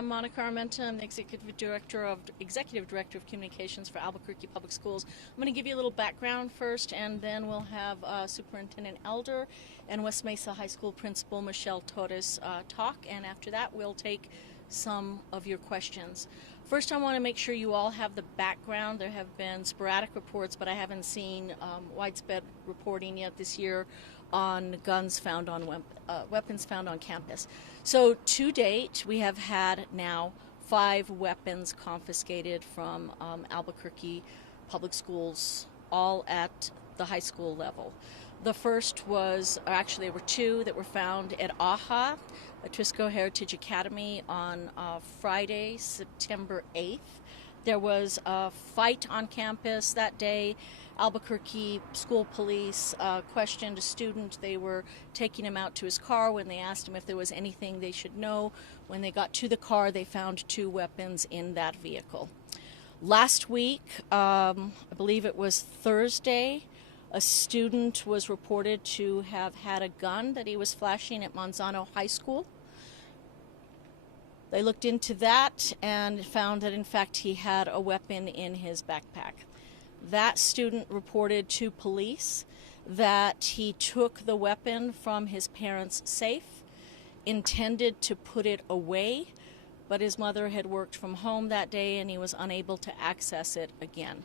I'm Monica Armenta. I'm the Executive Director of Communications for Albuquerque Public Schools. I'm going to give you a little background first, and then we'll have Superintendent Elder and West Mesa High School Principal Michelle Torres talk, and after that we'll take some of your questions. First, I want to make sure you all have the background. There have been sporadic reports, but I haven't seen widespread reporting yet this year on guns found on weapons found on campus. So to date, we have had now 5 weapons confiscated from Albuquerque Public Schools, all at the high school level. The first was, actually there were 2 that were found at AHA, Atrisco Heritage Academy, on Friday, September 8th. There was a fight on campus that day. Albuquerque school police questioned a student. They were taking him out to his car when they asked him if there was anything they should know. When they got to the car, they found 2 weapons in that vehicle. Last week, I believe it was Thursday, a student was reported to have had a gun that he was flashing at Manzano High School. They looked into that and found that in fact he had a weapon in his backpack. That student reported to police that he took the weapon from his parents' safe, intended to put it away, but his mother had worked from home that day and he was unable to access it again.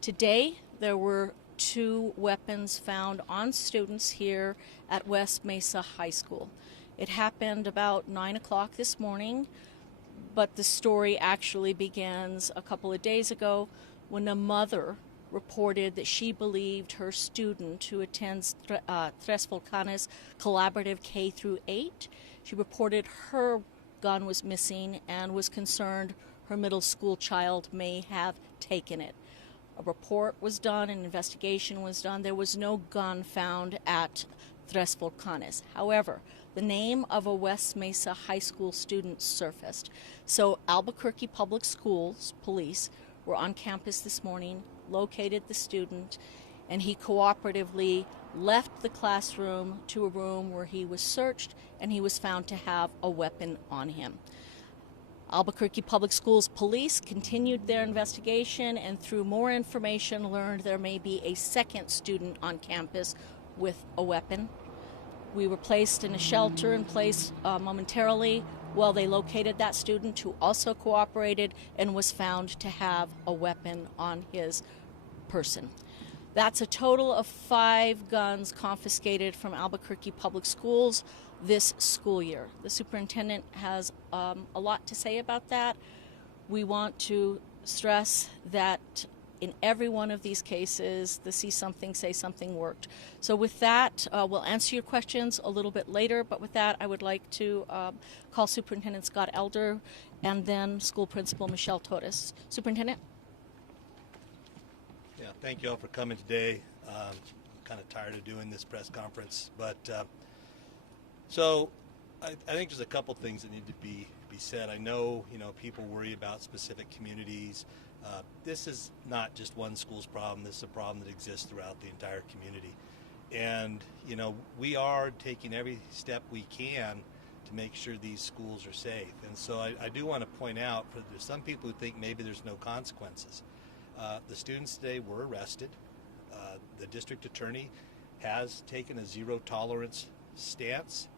Today, there were 2 weapons found on students here at West Mesa High School. It happened about 9 o'clock this morning, but the story actually begins a couple of days ago when a mother reported that she believed her student who attends Tres Volcanes Collaborative K through 8, she reported her gun was missing and was concerned her middle school child may have taken it. A report was done, an investigation was done. There was no gun found at Tres Volcanes. However, the name of a West Mesa High School student surfaced. So Albuquerque Public Schools police were on campus this morning, located the student, and he cooperatively left the classroom to a room where he was searched and he was found to have a weapon on him. Albuquerque Public Schools police continued their investigation and through more information learned there may be a second student on campus with a weapon. We were placed in a shelter in place momentarily while they located that student who also cooperated and was found to have a weapon on his person. That's a total of 5 guns confiscated from Albuquerque Public Schools this school year. The superintendent has a lot to say about that. We want to stress that in every one of these cases, the see something, say something worked. So with that, we'll answer your questions a little bit later, but with that, I would like to call Superintendent Scott Elder and then School Principal Michelle Torres. Superintendent? Yeah, thank you all for coming today. I'm kind of tired of doing this press conference, but so I think there's a couple things that need to be said. I know, people worry about specific communities. This is not just one school's problem. This is a problem that exists throughout the entire community. And, we are taking every step we can to make sure these schools are safe. And so I do want to point out, there's some people who think maybe there's no consequences. The students today were arrested. The district attorney has taken a zero tolerance stance,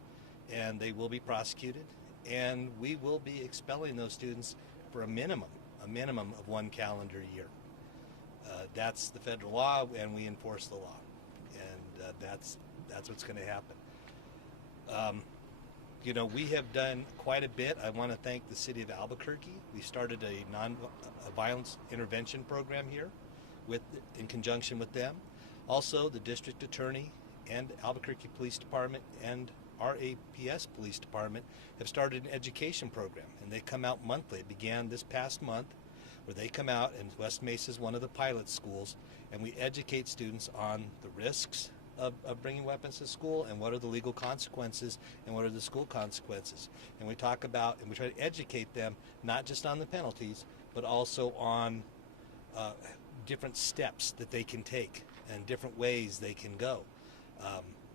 and they will be prosecuted. And we will be expelling those students for a minimum of 1 calendar year. That's the federal law, and we enforce the law, and that's what's going to happen. We have done quite a bit. I want to thank the city of Albuquerque. We started a non-violence intervention program here in conjunction with them. Also, the district attorney and Albuquerque Police Department and our APS Police Department have started an education program, and they come out monthly. It began this past month, where they come out, and West Mesa is one of the pilot schools, and we educate students on the risks of bringing weapons to school and what are the legal consequences and what are the school consequences. And we talk about, and we try to educate them not just on the penalties, but also on different steps that they can take and different ways they can go.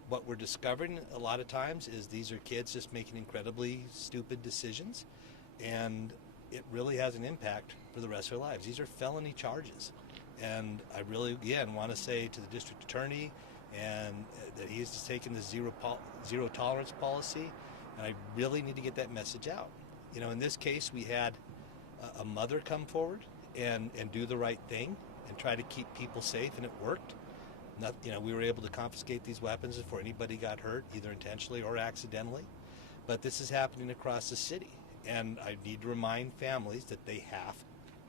What we're discovering a lot of times is these are kids just making incredibly stupid decisions. and it really has an impact for the rest of their lives. These are felony charges. And I really, again, want to say to the district attorney and that he has just taken the zero tolerance policy, and I really need to get that message out. You know, in this case, we had a mother come forward and do the right thing and try to keep people safe, and it worked. We were able to confiscate these weapons before anybody got hurt, either intentionally or accidentally. But this is happening across the city, and I need to remind families that they have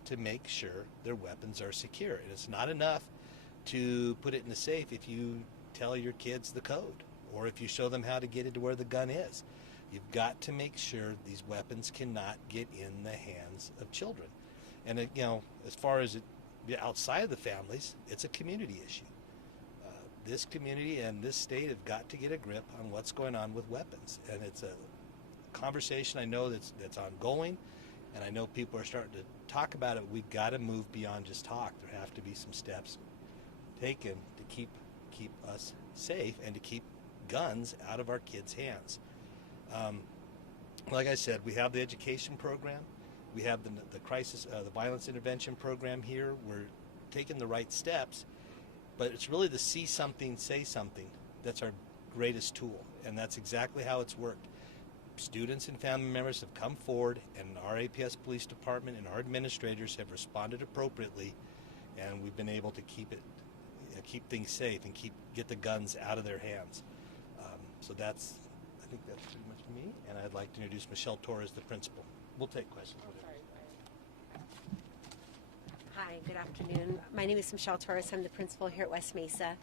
to make sure their weapons are secure. And it's not enough to put it in the safe if you tell your kids the code or if you show them how to get it to where the gun is. You've got to make sure these weapons cannot get in the hands of children. And as far as outside of the families, it's a community issue. This community and this state have got to get a grip on what's going on with weapons. And it's a conversation I know that's ongoing, and I know people are starting to talk about it. We've got to move beyond just talk. There have to be some steps taken to keep us safe and to keep guns out of our kids' hands. Like I said, we have the education program. We have the crisis, the violence intervention program here. We're taking the right steps, but it's really the see something, say something that's our greatest tool, and that's exactly how it's worked. Students and family members have come forward, and our APS Police Department and our administrators have responded appropriately, and we've been able to keep things safe and get the guns out of their hands. So I think that's pretty much me, and I'd like to introduce Michelle Torres, the principal. We'll take questions. Hi, good afternoon. My name is Michelle Torres. I'm the principal here at West Mesa.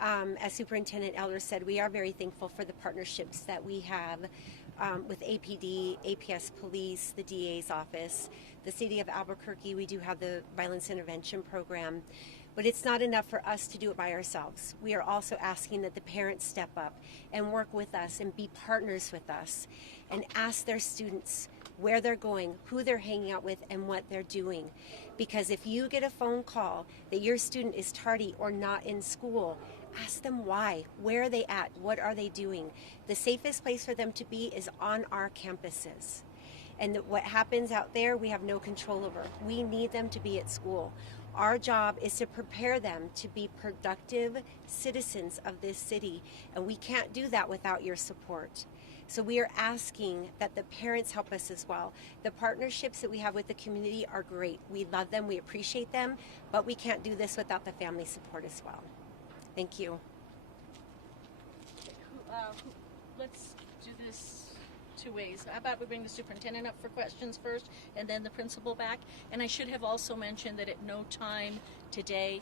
As Superintendent Elder said, we are very thankful for the partnerships that we have with APD, APS Police, the DA's office, the City of Albuquerque. We do have the Violence Intervention Program. But it's not enough for us to do it by ourselves. We are also asking that the parents step up and work with us and be partners with us and ask their students where they're going, who they're hanging out with, and what they're doing. Because if you get a phone call that your student is tardy or not in school, ask them why. Where are they at? What are they doing? The safest place for them to be is on our campuses. And what happens out there, we have no control over. We need them to be at school. Our job is to prepare them to be productive citizens of this city, and we can't do that without your support. So we are asking that the parents help us as well. The partnerships that we have with the community are great. We love them, we appreciate them, but we can't do this without the family support as well. Thank you. Let's do this two ways. How about we bring the superintendent up for questions first and then the principal back? And I should have also mentioned that at no time today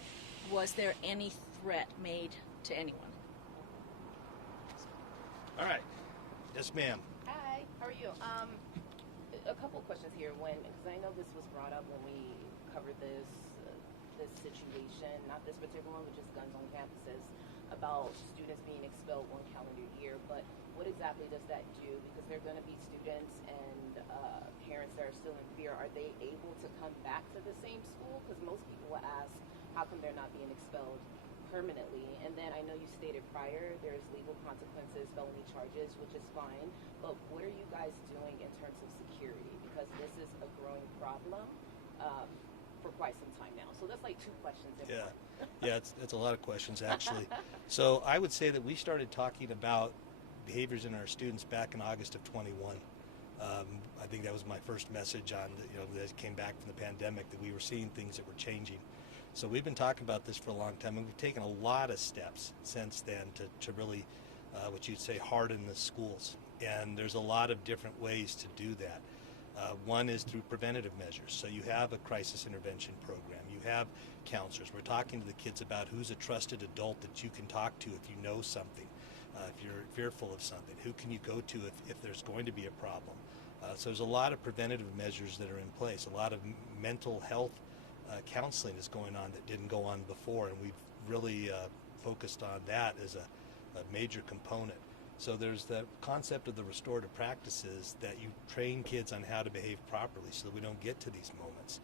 was there any threat made to anyone. All right. Yes, ma'am. Hi, how are you? A couple questions here. Because I know this was brought up when we covered this situation, not this particular one, but just guns on campuses, about students being expelled one calendar year. But what exactly does that do? Because they're going to be students and parents that are still in fear. Are they able to come back to the same school? Because most people will ask, how come they're not being expelled permanently? And then I know you stated prior there's legal consequences, felony charges, which is fine. But what are you guys doing in terms of security? Because this is a growing problem for quite some time now. So that's like two questions in one. Yeah, it's a lot of questions actually. So I would say that we started talking about behaviors in our students back in August of 21. I think that was my first message on, that came back from the pandemic, that we were seeing things that were changing. So we've been talking about this for a long time, and we've taken a lot of steps since then to really, what you'd say, harden the schools. And there's a lot of different ways to do that. One is through preventative measures. So you have a crisis intervention program. You have counselors. We're talking to the kids about who's a trusted adult that you can talk to if you know something, if you're fearful of something. Who can you go to if there's going to be a problem? So there's a lot of preventative measures that are in place. A lot of mental health counseling is going on that didn't go on before, and we've really focused on that as a major component. So there's the concept of the restorative practices that you train kids on how to behave properly so that we don't get to these moments.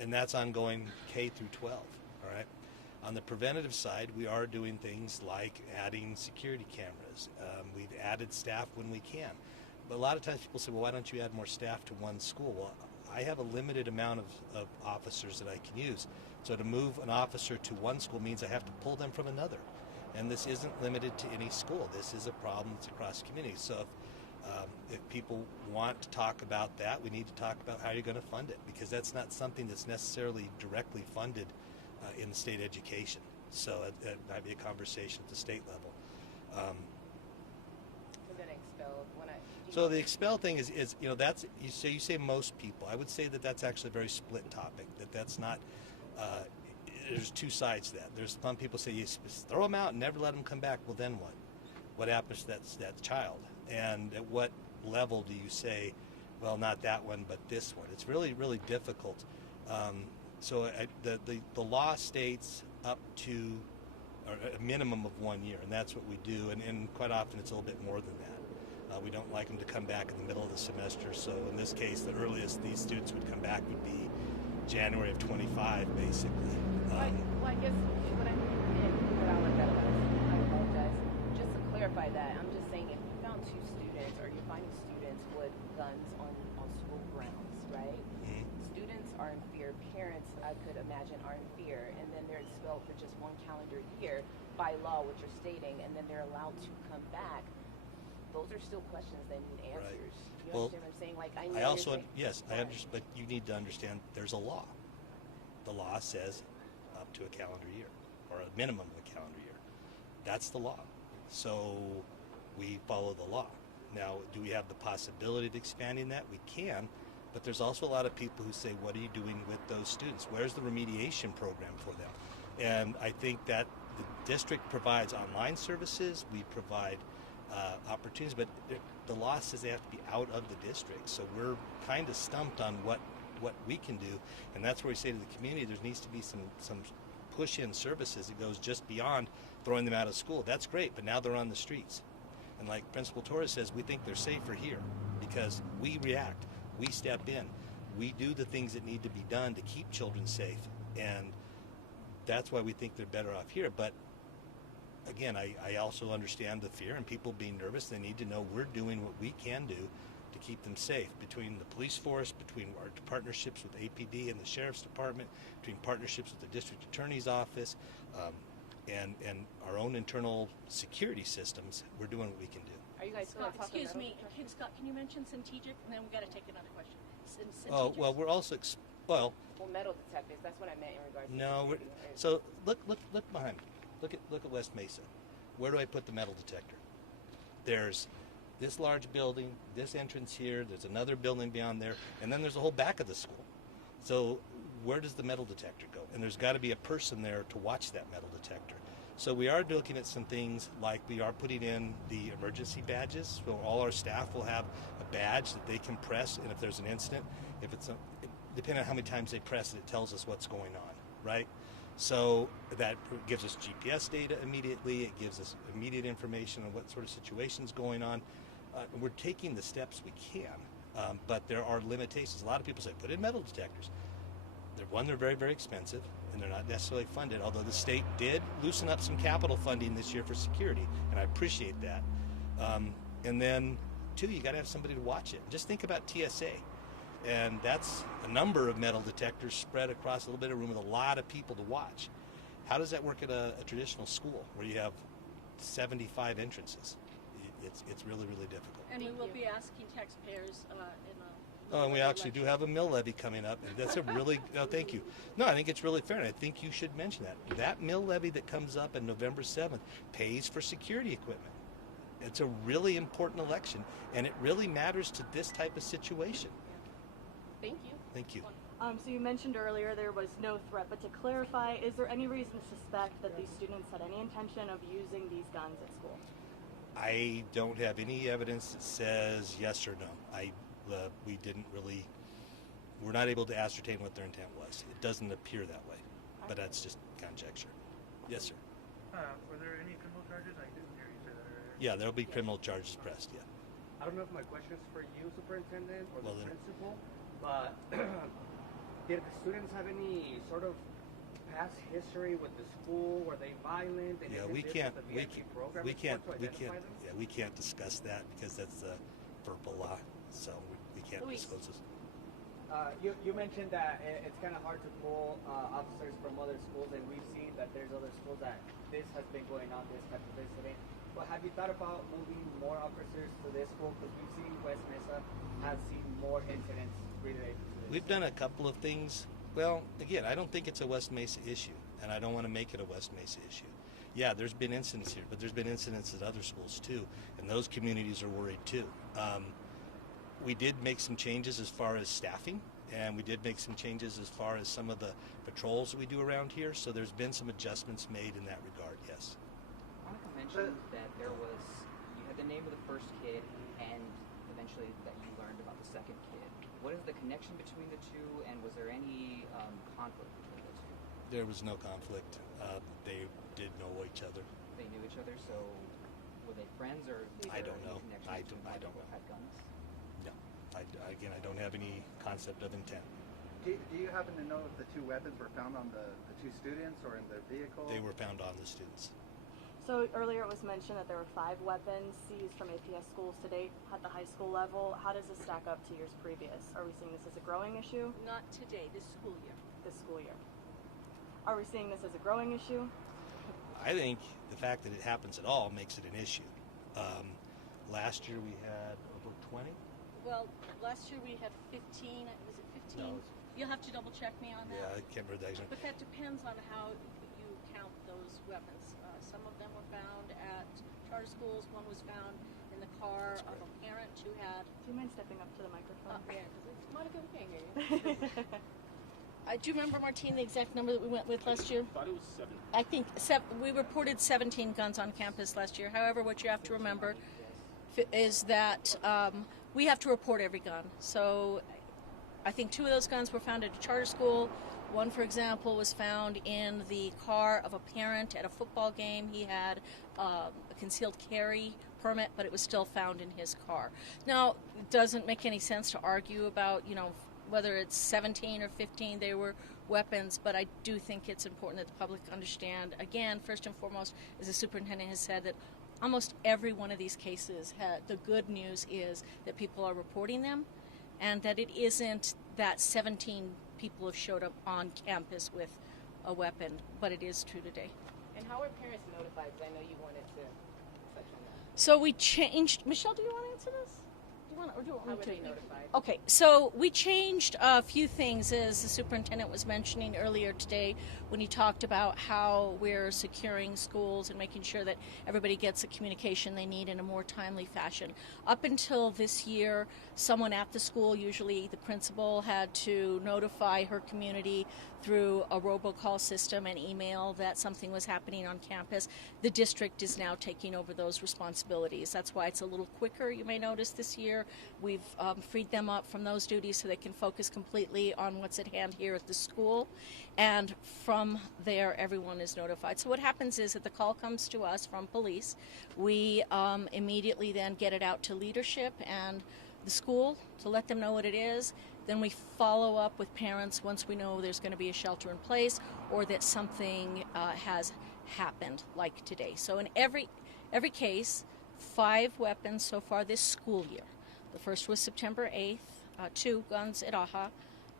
And that's ongoing K through 12, all right? On the preventative side, we are doing things like adding security cameras. We've added staff when we can. But a lot of times people say, well, why don't you add more staff to one school? Well, I have a limited amount of officers that I can use. So to move an officer to one school means I have to pull them from another. And this isn't limited to any school. This is a problem that's across communities. So if people want to talk about that, we need to talk about how you're going to fund it, because that's not something that's necessarily directly funded in state education. So it might be a conversation at the state level. And then expelled when So the expel thing is that's you say most people. I would say that that's actually a very split topic. That's not. There's two sides to that. There's some people say you throw them out and never let them come back. Well, then what? What happens to that child? And at what level do you say, well, not that one, but this one? It's really, really difficult. The law states up to a minimum of 1 year, and that's what we do. And quite often it's a little bit more than that. We don't like them to come back in the middle of the semester. So in this case, the earliest these students would come back would be January of 25, basically. Well, I guess what I apologize. Just to clarify that, I'm just saying if you found 2 students or you're finding students with guns on school grounds, right? Mm-hmm. Students are in fear. Parents, I could imagine, are in fear, and then they're expelled for just 1 calendar year by law, which you're stating, and then they're allowed to come back. Those are still questions that need answers. Right. You Well, understand what I'm saying? Like I also, yes, I understand, but you need to understand there's a law. The law says up to a calendar year, or a minimum of a calendar year. That's the law. So we follow the law. Now, do we have the possibility of expanding that? We can, but there's also a lot of people who say, what are you doing with those students? Where's the remediation program for them? And I think that the district provides online services. We provide opportunities, but the law says they have to be out of the district. So we're kind of stumped on what we can do, and that's where we say to the community there needs to be some push-in services that goes just beyond throwing them out of school. That's great, but now they're on the streets. And like Principal Torres says, we think they're safer here because we react, we step in, we do the things that need to be done to keep children safe, and that's why we think they're better off here. But again, I also understand the fear and people being nervous. They need to know we're doing what we can do to keep them safe, between the police force, between our partnerships with APD and the Sheriff's Department, between partnerships with the District Attorney's Office, and our own internal security systems. We're doing what we can do. Are you guys still Scott, talking excuse metal me. detectors? Scott, can you mention Centegic? And then we've got to take another question. Oh, well, we're also, Well, metal detectors. That's what I meant in regards to no, security. so look behind me. Look at West Mesa. Where do I put the metal detector? There's this large building, this entrance here, there's another building beyond there, and then there's the whole back of the school. So where does the metal detector go? And there's got to be a person there to watch that metal detector. So we are looking at some things like we are putting in the emergency badges. So all our staff will have a badge that they can press, and if there's an incident, depending on how many times they press it, it tells us what's going on, right? So that gives us GPS data immediately. It gives us immediate information on what sort of situation's going on. We're taking the steps we can, but there are limitations. A lot of people say, put in metal detectors. They're very, very expensive, and they're not necessarily funded, although the state did loosen up some capital funding this year for security, and I appreciate that. And then, 2, you got to have somebody to watch it. Just think about TSA. And that's a number of metal detectors spread across a little bit of room with a lot of people to watch. How does that work at a traditional school where you have 75 entrances? It's really, really difficult. And we will be asking taxpayers in a... Oh, and we actually do have a mill levy coming up. And that's a really, no, thank you. No, I think it's really fair, and I think you should mention that. That mill levy that comes up on November 7th pays for security equipment. It's a really important election, and it really matters to this type of situation. Thank you. Thank you. So you mentioned earlier there was no threat, but to clarify, is there any reason to suspect that these students had any intention of using these guns at school? I don't have any evidence that says yes or no. We're not able to ascertain what their intent was. It doesn't appear that way, but that's just conjecture. Yes, sir. Were there any criminal charges? I didn't hear you say that earlier. Yeah, there'll be criminal charges pressed, yeah. I don't know if my question is for you, Superintendent, or Well, the then- principal, but did the students have any sort of past history with the school? Were they violent? They Yeah, did we this can't, with the we VIP program we and can't, stuff to we identify can't, them? yeah, we can't discuss that because that's purple law, so we can't disclose this. You mentioned that it's kind of hard to pull officers from other schools, and we've seen that there's other schools that this has been going on, this type of incident. But have you thought about moving more officers to this school? Because we've seen West Mesa has seen more incidents related to this. We've done a couple of things. Well, again, I don't think it's a West Mesa issue, and I don't want to make it a West Mesa issue. Yeah, there's been incidents here, but there's been incidents at other schools too, and those communities are worried too. We did make some changes as far as staffing, and we did make some changes as far as some of the patrols that we do around here, so there's been some adjustments made in that regard, yes. Monica mentioned that there was, you had the name of the first kid, and eventually that you learned about the second kid. What is the connection between the two, and was there any conflict between the two? There was no conflict. They did know each other. They knew each other, so were they friends, or was I there don't any know. connection I between don't them know. who had guns? No. Again, I don't have any concept of intent. Do you happen to know if the two weapons were found on the two students or in their vehicle? They were found on the students. So earlier it was mentioned that there were 5 weapons seized from APS schools to date at the high school level. How does this stack up to years previous? Are we seeing this as a growing issue Not today, this school year. this school year? Are we seeing this as a growing issue? I think the fact that it happens at all makes it an issue. Last year we had over 20. Well, last year we had 15, was it 15? No, You'll have to double check me on Yeah, that. I can't remember the exact. But that depends on how you count those weapons. Some of them were found at charter schools. One was found in the car of a parent who had. Do you mind stepping up to the microphone? Yeah, because it's Monica, we can't hear you. Do you remember, Martine, the exact number that we went with last year? I thought it was 7. I think we reported 17 guns on campus last year. However, what you have to remember is that we have to report every gun. So I think 2 of those guns were found at a charter school. One, for example, was found in the car of a parent at a football game. He had a concealed carry permit, but it was still found in his car. Now, it doesn't make any sense to argue about, whether it's 17 or 15, they were weapons, but I do think it's important that the public understand, again, first and foremost, as the superintendent has said, that almost every one of these cases, the good news is that people are reporting them, and that it isn't that 17 people have showed up on campus with a weapon, but it is true today. And how are parents notified? Because I know you wanted to touch on that. So we changed. Michelle, do you want to answer this? Do you want How me were to? they notified? Okay, so we changed a few things, as the superintendent was mentioning earlier today when he talked about how we're securing schools and making sure that everybody gets the communication they need in a more timely fashion. Up until this year, someone at the school, usually the principal, had to notify her community through a robocall system and email that something was happening on campus. The district is now taking over those responsibilities. That's why it's a little quicker, you may notice, this year. We've freed them up from those duties so they can focus completely on what's at hand here at the school. And from there, everyone is notified. So what happens is that the call comes to us from police. We immediately then get it out to leadership and the school to let them know what it is. Then we follow up with parents once we know there's going to be a shelter in place or that something has happened, like today. So in every case, 5 weapons so far this school year. The first was September 8th, 2 guns at AHA,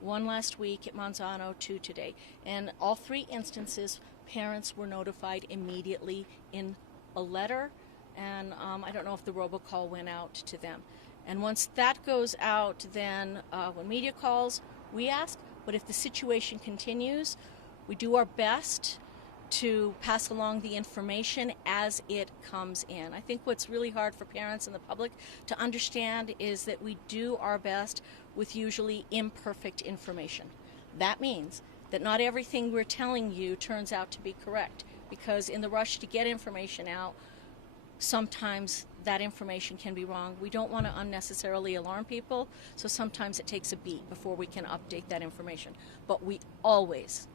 1 last week at Manzano, 2 today. And all 3 instances, parents were notified immediately in a letter, and I don't know if the robocall went out to them. And once that goes out, then when media calls, we ask. But if the situation continues, we do our best to pass along the information as it comes in. I think what's really hard for parents and the public to understand is that we do our best with usually imperfect information. That means that not everything we're telling you turns out to be correct, because in the rush to get information out, sometimes that information can be wrong. We don't want to unnecessarily alarm people, so sometimes it takes a beat before we can update that information. But we always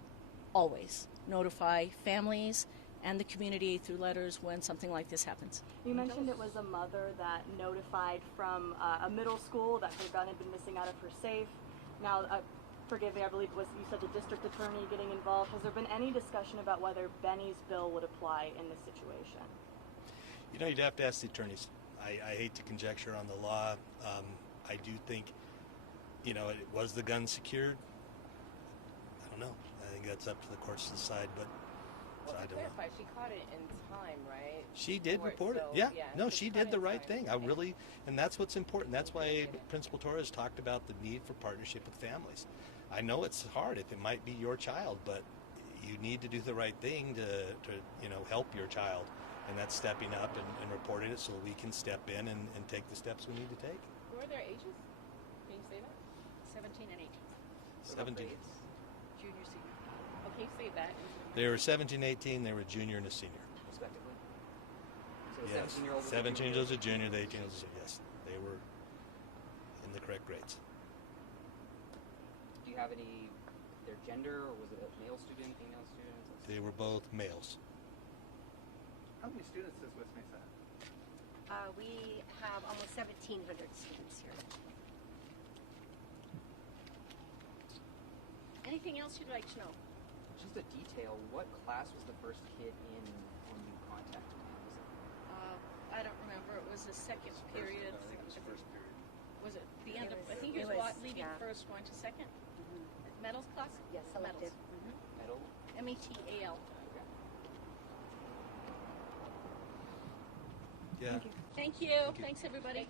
notify families and the community through letters when something like this happens. You mentioned it was a mother that notified from a middle school that her gun had been missing out of her safe. Now, forgive me, I believe it was, you said, the district attorney getting involved. Has there been any discussion about whether Benny's bill would apply in this situation? You'd have to ask the attorneys. I hate to conjecture on the law. I do think, it was the gun secured? I don't know. I think that's up to the courts to decide, but Well, I to don't know. clarify, she caught it in time, right? She did Before report it. so, Yeah. No, she she caught did it the in right time. thing. And that's what's important. That's why Principal Torres talked about the need for partnership with families. I know it's hard if it might be your child, but you need to do the right thing to help your child. And that's stepping up and reporting it so we can step in and take the steps we need to take. What were their ages? Can you say that? 17 and 18, What about 17. grades? junior, senior. Oh, can you say that? They were 17, 18. They were a junior and a senior. respectively. So the Yes. 17-year-old 17 was a junior, the 18 was a senior. Yes. They were in the correct grades. Do you have their gender, or was it a male student, female student? They were both males. How many students does West Mesa have? We have almost 1,700 students here. Anything else you'd like to know? Just a detail. What class was the first kid in when you contacted him? I don't remember. It was the second period. I think it was first period. Was it the end of? I think It it was was, leaving yeah. first, going to second. Medals class. Yes, Medals. selective. Medal? METAL. Okay. Yeah. Thank you. Thanks everybody.